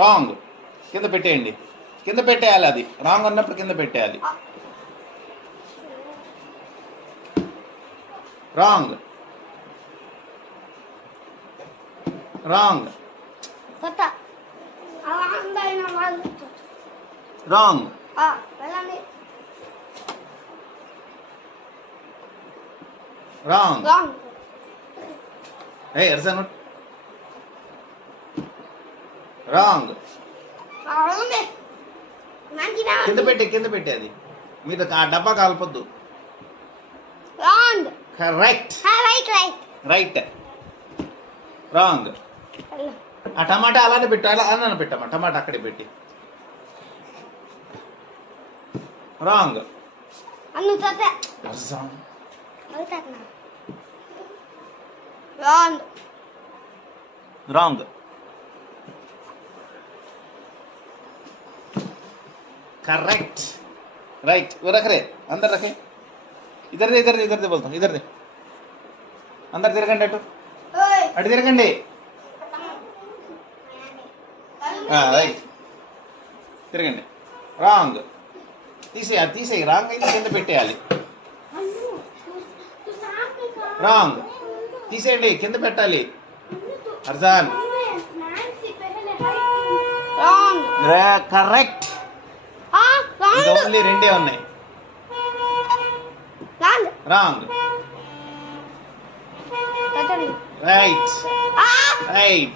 రాంగ్. కింద పెట్టేయండి. కింద పెట్టేయాలి. అది రాంగ్ అన్నప్పుడు కింద పెట్టేయాలి. రాంగ్. రాంగ్. రాంగ్. రాంగ్. ఏ ఎర్సన్ రాంగ్. కింద పెట్టే అది మీరు ఆ డబ్బా కాల్పొద్దు. కరెక్ట్. రైట్. రాంగ్. ఆ టమాటా అలానే పెట్టు. అలానే పెట్టమ్మా. టమాటా అక్కడే పెట్టి. రాంగ్. రాంగ్. Correct right. वो रख रहे अंदर रखे. इधर दे बोलता हूँ. इधर दे अंदर तिरगंడి అటు తిరగండి. రైట్. తిరగండి. రాంగ్. తీసేయి. రాంగ్ అయితే కింద పెట్టేయాలి. రాంగ్. తీసేయండి. కింద పెట్టాలి. అర్జాన్. కరెక్ట్. ఓన్లీ రెండే ఉన్నాయి. రాంగ్. రైట్. రైట్.